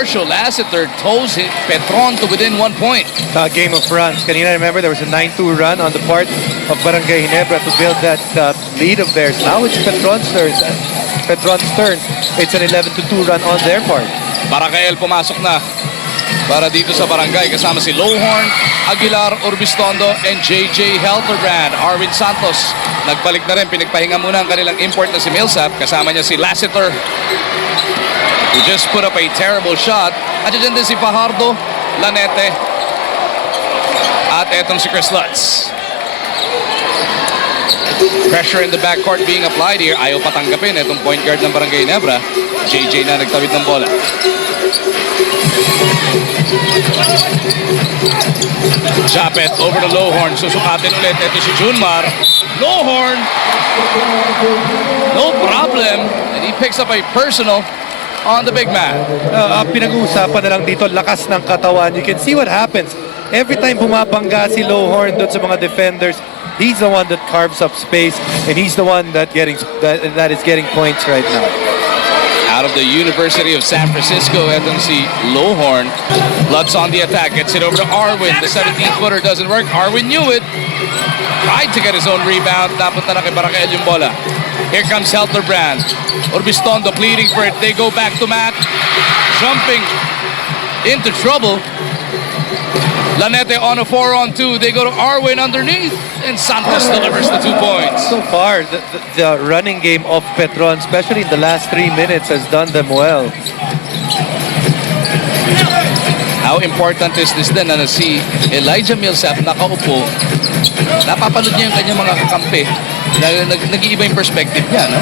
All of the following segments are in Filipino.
Marshall Lassiter toes Petron to within 1 point. Game of runs. Kanina, remember, there was a 9-2 run on the part of Barangay Ginebra to build that lead of theirs. Now it's Petron's turn. It's an 11-2 run on their part. Barakael pumasok na para dito sa barangay kasama si Lowhorn, Aguilar, Urbistondo, and JJ Helterbrand. Arwin Santos nagbalik na rin. Pinagpahinga muna ang kanilang import na si Millsap. Kasama niya si Lassiter, who just put up a terrible shot. At dyan din si Fajardo, Lanete, at etong si Chris Lutz. Pressure in the backcourt being applied here. Ayaw patanggapin itong point guard ng Barangay Ginebra. JJ na nagtawid ng bola. Japet over to Lowhorn. Susukatin ulit. Ito si Junmar. Lowhorn. No problem. And he picks up a personal on the big man. Pinag-uusapan na lang dito, lakas ng katawan. You can see what happens. Every time bumabangga si Lowhorn doon sa mga defenders, he's the one that carves up space, and he's the one that is getting points right now. Out of the University of San Francisco, etong si Lowhorn. Lutz on the attack, gets it over to Arwin. The 17-footer doesn't work. Arwin knew it. Tried to get his own rebound. Napunta na kay Barakael yung bola. Here comes Helterbrand. Urbistondo pleading for it. They go back to Matt. Jumping into trouble. Lanete on a 4-on-2. They go to Arwin underneath, and Santos delivers the 2 points. So far, the running game of Petron, especially in the last 3 minutes, has done them well. How important is this then na si Elijah Millsap nakaupo, napapanood niya yung kanyang mga kakampi, nag-iiba yung perspective niya, no?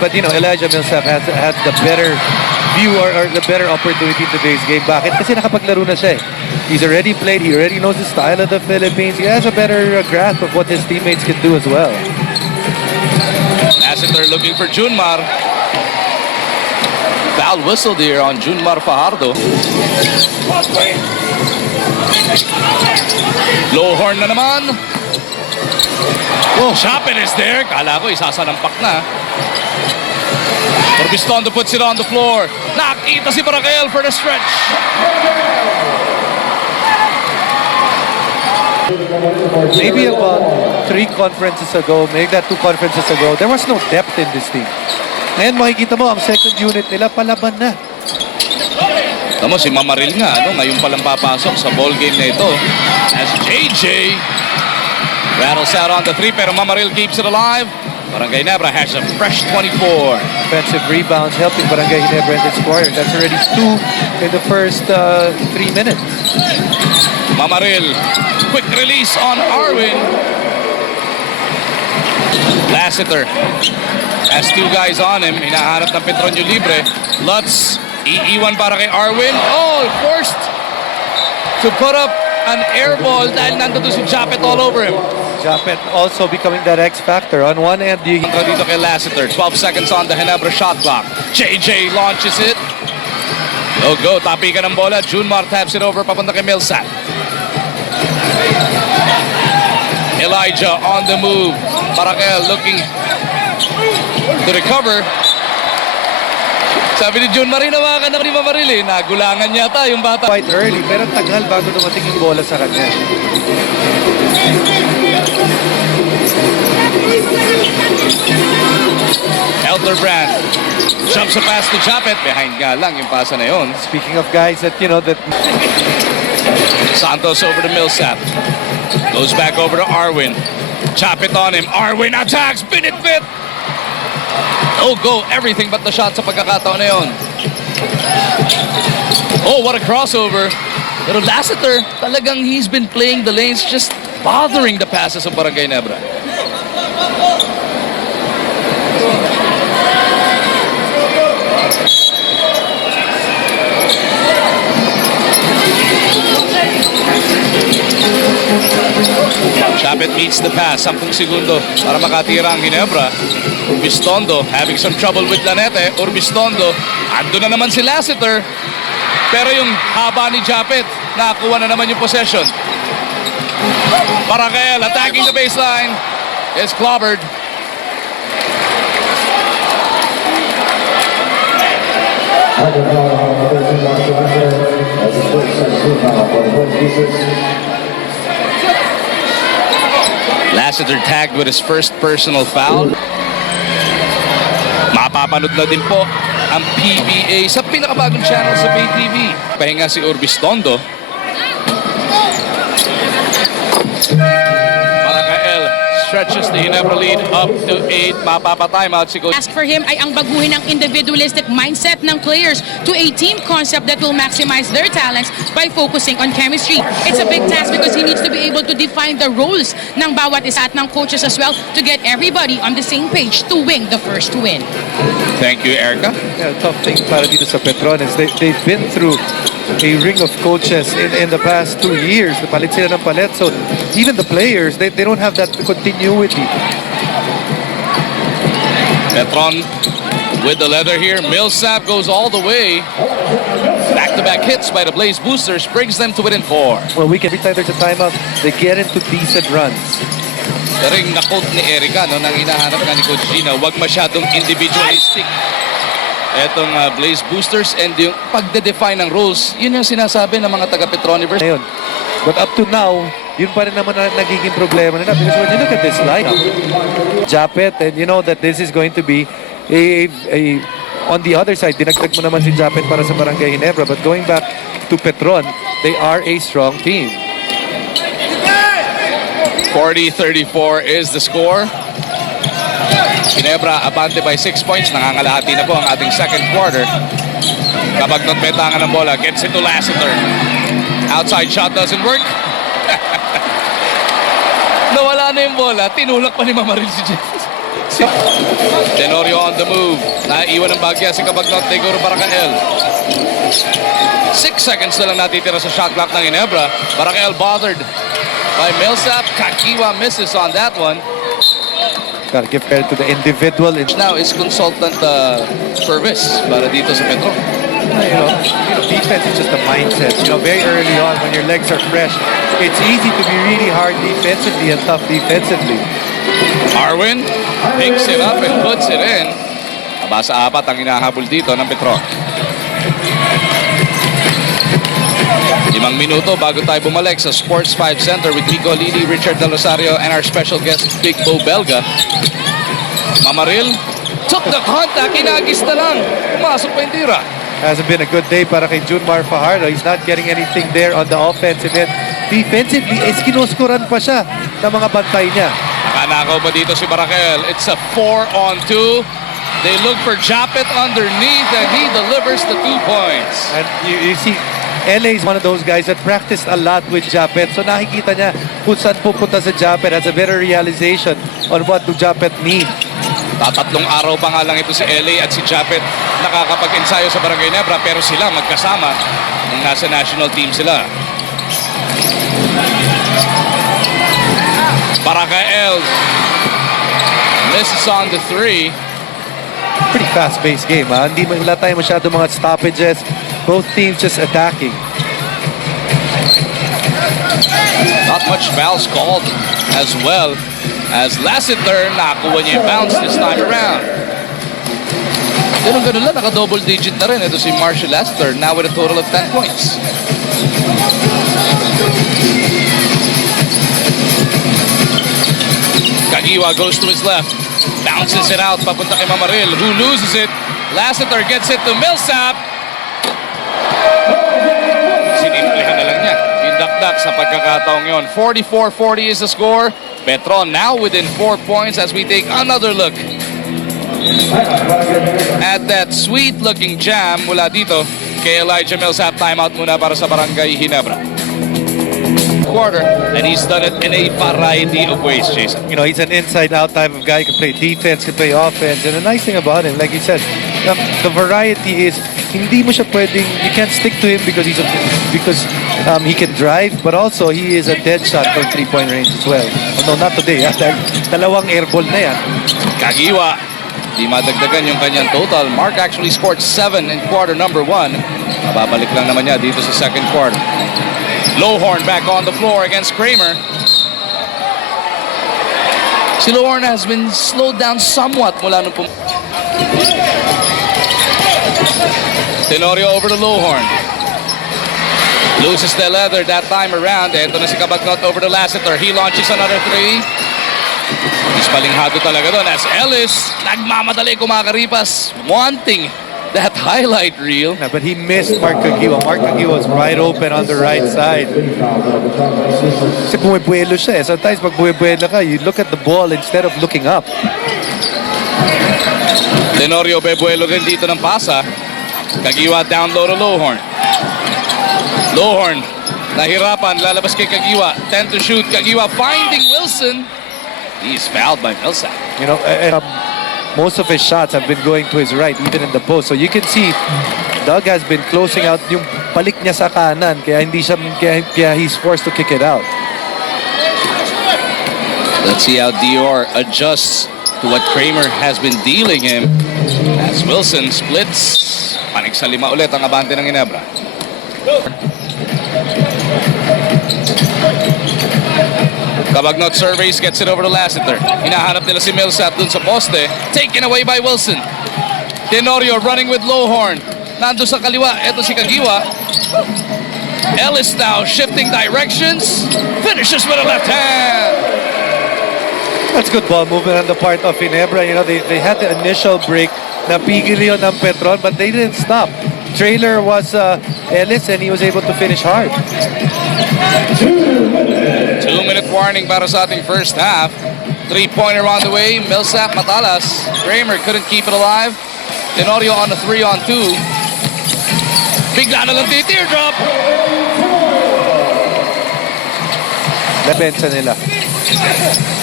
But you know, Elijah Millsap has the better view or the better opportunity in today's game. Bakit? Kasi nakapaglaro na siya. He's already played. He already knows the style of the Philippines. He has a better grasp of what his teammates can do as well. Lassiter looking for Junmar. Foul whistled here on Junmar Fajardo. Lowhorn na naman. Oh, Chapin is there. Kala ko isasalampak na. Urbistondo puts it on the floor. Nakita si Barakael for the stretch. Maybe about 3 conferences ago, maybe that 2 conferences ago, there was no depth in this team. Ngayon makikita mo, ang second unit nila palaban na. Tamo si Mamaril nga, no? Ngayon palang papasok sa ball game na ito. As JJ rattles out on the 3, pero Mamaril keeps it alive. Barangay Ginebra has a fresh 24. Offensive rebounds helping Barangay Ginebra in this quarter. That's already 2 in the first 3 minutes. Mamaril, quick release on Arwin. Lassiter has 2 guys on him. Hinahanap ng Petron yung libre. Lutz, iiwan para kay Arwin. Oh, forced to put up an air ball dahil nandito si Japet all over him. Japet also becoming that X factor. On one end, you dito kay Lassiter. 12 seconds on the Ginebra shot clock. JJ launches it. Go. Tapi ka ng bola. Junmar taps it over. Papunta kay Millsap. Elijah on the move. Barakael looking to recover. Sabi ni Junmar, hinawakan na ni Mamaril eh. Nagulangan yata yung bata. Quite early, pero tagal bago dumating yung bola sa kanya. Helterbrand jumps a pass to Japet. Behind nga lang yung pasa na yun. Speaking of guys that, you know, that... Santos over to Millsap. Goes back over to Arwin. Japet on him. Arwin attacks. Pinit fit. Oh, go. Everything but the shot sa pagkakataon na yun. Oh, what a crossover. Pero Lassiter, talagang he's been playing the lanes, just bothering the passes of Barangay Ginebra. Japet meets the pass, 10 segundo para makatira ang Ginebra. Urbistondo having some trouble with Lanete. Urbistondo, ando na naman si Lassiter. Pero yung haba ni Japet, nakakuha na naman yung possession. Barakael attacking the baseline. Is clobbered. Lassiter tagged with his first personal foul. Mapapanood na din po ang PBA sa pinakabagong channel sa Pay TV. Pahinga si Urbistondo. Barangay stretches the Ginebra lead up to 8. Mapapa-timeout si Coach. Ask for him ay ang baguhin ng individualistic mindset ng players to a team concept that will maximize their talents by focusing on chemistry. It's a big task because he needs to be able to define the roles ng bawat isa at ng coaches as well to get everybody on the same page to win the first win. Thank you, Erica. Yeah, tough thing para dito sa Petron is they've been through a ring of coaches in the past 2 years. Palit sila ng palit. So even the players, they don't have that continuity. Petron with the leather here. Millsap goes all the way. Back-to-back hits by the Blaze Boosters brings them to within 4. Well, every time there's a timeout, they get into decent runs. Pero yung na-quote ni Erica, no, nang hinahanap nga ni Coach Gina, huwag masyadong individualistic. Etong Blaze Boosters and yung pagde-define ng rules, yun yung sinasabi ng mga taga-Petroniverse. Ayun. But up to now, yun pa rin naman na nagiging problema nila. Because when you look at this lineup, Japet, and you know that this is going to be on the other side, dinagdag mo naman si Japet para sa Barangay Ginebra. But going back to Petron, they are a strong team. 40-34 is the score. Ginebra abante by 6 points. Nangangalahati na po ang ating second quarter. Kapag nagmetangan ng bola, gets it to Lassiter. Outside shot doesn't work. Nawala na yung bola. Tinulak pa ni Mamaril si Jeff. Tenorio on the move. Naiwan ng bagya si Kabagnot. They go to Barangay. 6 seconds na lang natitira sa shot clock ng Ginebra. Barangay bothered by Millsap. Kakiwa misses on that one. Gotta give credit to the individual. Now is consultant Purvis para dito sa Petron. Defense is just a mindset. Very early on when your legs are fresh, it's easy to be really hard defensively and tough defensively. Arwin picks it up and puts it in. Basa apat ang hinahabol dito ng Petron. 5 minuto bago tayo bumalik sa Sports 5 Center with Rico Lili, Richard Del Rosario, and our special guest, Big Bo Belga. Mamaril took the contact, inagis na lang. Pumasok pa yung tira. Hasn't been a good day para kay Junmar Fajardo. He's not getting anything there on the offensive end. Defensively, kinuskoran pa siya ng mga bantay niya. Nakanakaw ba dito si Barakel? It's a 4-on-2. They look for Japet underneath and he delivers the 2 points. And you see, LA is one of those guys that practiced a lot with Japet. So nakikita niya kung saan pupunta sa Japet. Has a better realization on what do Japet need. Tatlong araw pa nga lang ito si LA at si Japet nakakapag-ensayo sa Barangay Ginebra pero sila magkasama nung nasa national team sila. Barangay misses on the 3. Pretty fast-paced game, ha? Wala tayo masyado mga stoppages. Both teams just attacking. Not much fouls called as well as Lassiter nakuha niya yung bounce this time around. Ganun lang, naka-double digit na rin. Ito si Marshall Lassiter now with a total of 10 points. Kagiwa goes to his left. Bounces it out, papunta kay Mamaril, who loses it. Lassiter gets it to Millsap. Sinimplihan na lang niya yung dakdak sa pagkakataong yun. 44-40 is the score. Petron now within 4 points as we take another look at that sweet-looking jam mula dito kay Elijah Millsap. Timeout muna para sa Barangay Ginebra. Quarter, and he's done it in a variety of ways, Jason. He's an inside-out type of guy. He can play defense, can play offense. And the nice thing about him, like you said, the variety is hindi mo siya pwedeng, you can't stick to him because he can drive, but also he is a dead shot from 3-point range as well. No, not today. Dalawang airball na yan. Kagiwa, di madagdagan yung kanyang total. Mark actually scored 7 in quarter number 1. Mababalik lang naman niya dito sa second quarter. Lowhorn back on the floor against Kramer. Si Lowhorn has been slowed down somewhat mula nung Tenorio over to Lowhorn. Loses the leather that time around. Ito na si Cabagnot over to Lassiter. He launches another three. Ispalinghado talaga doon as Ellis nagmamadali kumakaripas, wanting that highlight reel. But he missed Mark Caguioa. Mark Caguioa was right open on the right side. Kasi bumibuelo siya eh. Sometimes pag bumibuelo ka, you look at the ball instead of looking up. Tenorio bebuelo din dito ng pasa. Caguioa down low to Lowhorn. Lowhorn nahirapan, lalabas kay Caguioa. 10 to shoot. Caguioa finding Wilson. He's fouled by Millsap. You know, most of his shots have been going to his right, even in the post. So you can see, Doug has been closing out yung balik niya sa kanan, kaya hindi siya, kaya he's forced to kick it out. Let's see how Dior adjusts to what Kramer has been dealing him. As Wilson splits, panig sa lima ulit ang abante ng Ginebra. Cabagnot surveys, gets it over to Lassiter. Hinahanap nila si Millsap dun sa poste. Taken away by Wilson. Tenorio running with Lowhorn. Nando sa kaliwa, eto si Caguioa. Ellis now shifting directions. Finishes with a left hand. That's good ball movement on the part of Ginebra. You know, they had the initial break. Napigil yun ng Petron, but they didn't stop. Trailer was Ellis, and he was able to finish hard. 2-minute warning para sa ating first half. 3-pointer on the way. Millsap matalas. Kramer couldn't keep it alive. Tenorio on the 3-on-2. Bigla na lang di teardrop. Nabensa nila.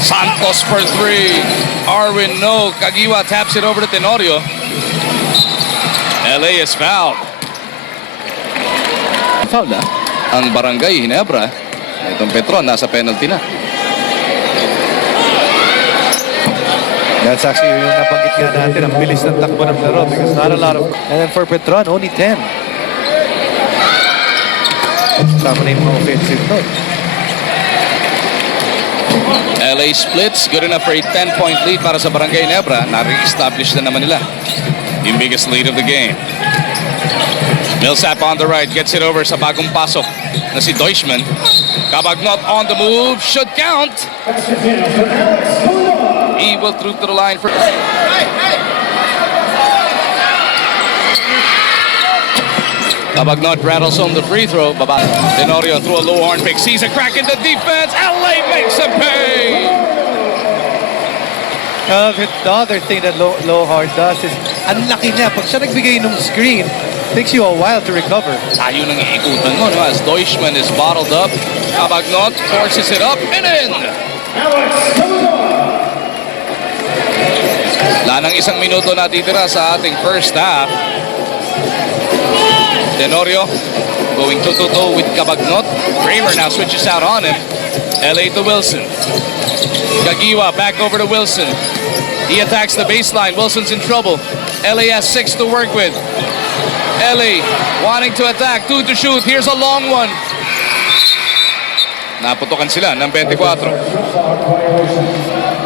Santos for 3. Arwin no. Caguioa taps it over to Tenorio. LA is fouled. Foul na ang Barangay Ginebra. Itong Petron nasa penalty na. That's actually yung nabanggit nga natin, ang bilis ng takbo ng laro because not a lot of... And then for Petron, only 10. Sama na yung mga offensive note. LA splits, good enough for a 10-point lead para sa Barangay Ginebra. Na-re-establish na naman nila yung biggest lead of the game. Millsap on the right, gets it over sa bagong pasok na si Deutschmann. Cabagnot on the move, should count. He will through to the line for... Cabagnot rattles home the free throw. Tenorio through a Lowhorn pick, sees a crack in the defense. LA makes him pay. The other thing that Lowhorn does is, ang laki niya. Pag siya nagbigay ng screen, takes you a while to recover. Tayo nang iikutan mo, no? As Deutschmann is bottled up. Cabagnot forces it up and in. Wala nang isang minuto natitira sa ating first half. Tenorio going toe-to-toe with Cabagnot. Kramer now switches out on him. LA to Wilson. Caguioa back over to Wilson. He attacks the baseline. Wilson's in trouble. LA has 6 to work with. LA wanting to attack. 2 to shoot. Here's a long one. Naputokan sila ng 24.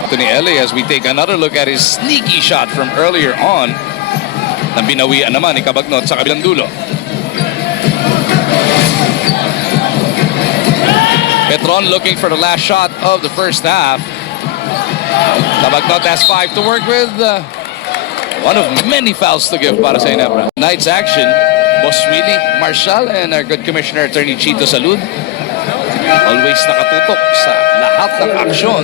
Ito ni LA as we take another look at his sneaky shot from earlier on. Nang binawian naman ni Cabagnot sa kabilang dulo. Petron looking for the last shot of the first half. Cabagnot has 5 to work with. One of many fouls to give para sa Ginebra. Tonight's action, Boss Willie Marshall and our good Commissioner Attorney Chito Salud. Always nakatutok sa lahat ng aksyon.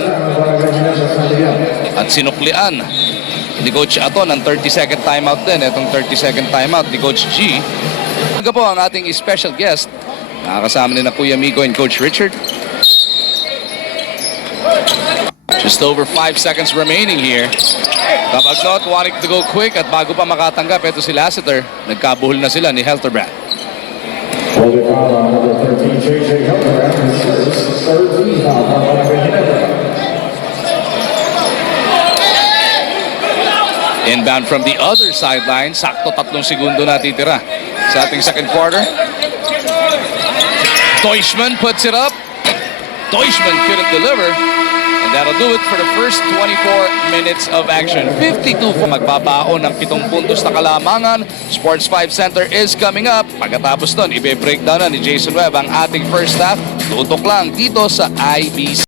At sinuklian ni Coach Aton ang 30-second timeout din. Itong 30-second timeout ni Coach G. Ito po ang ating special guest. Nakakasama din na Kuya Miko and Coach Richard. Just over 5 seconds remaining here. Cabagnot wanting to go quick at bago pa makatanggap, ito si Lassiter. Nagkabuhol na sila ni Helterbrand. Inbound from the other sideline. Sakto 3 segundo natitira sa ating second quarter. Deutschmann puts it up. Deutschmann couldn't deliver. And And that'll do it for the first 24 minutes of action. 52 po magbabaon ng 7 puntos na kalamangan. Sports 5 Center is coming up. Pagkatapos nun, ibe-breakdown na ni Jason Webb ang ating first half. Tutok lang dito sa IBC.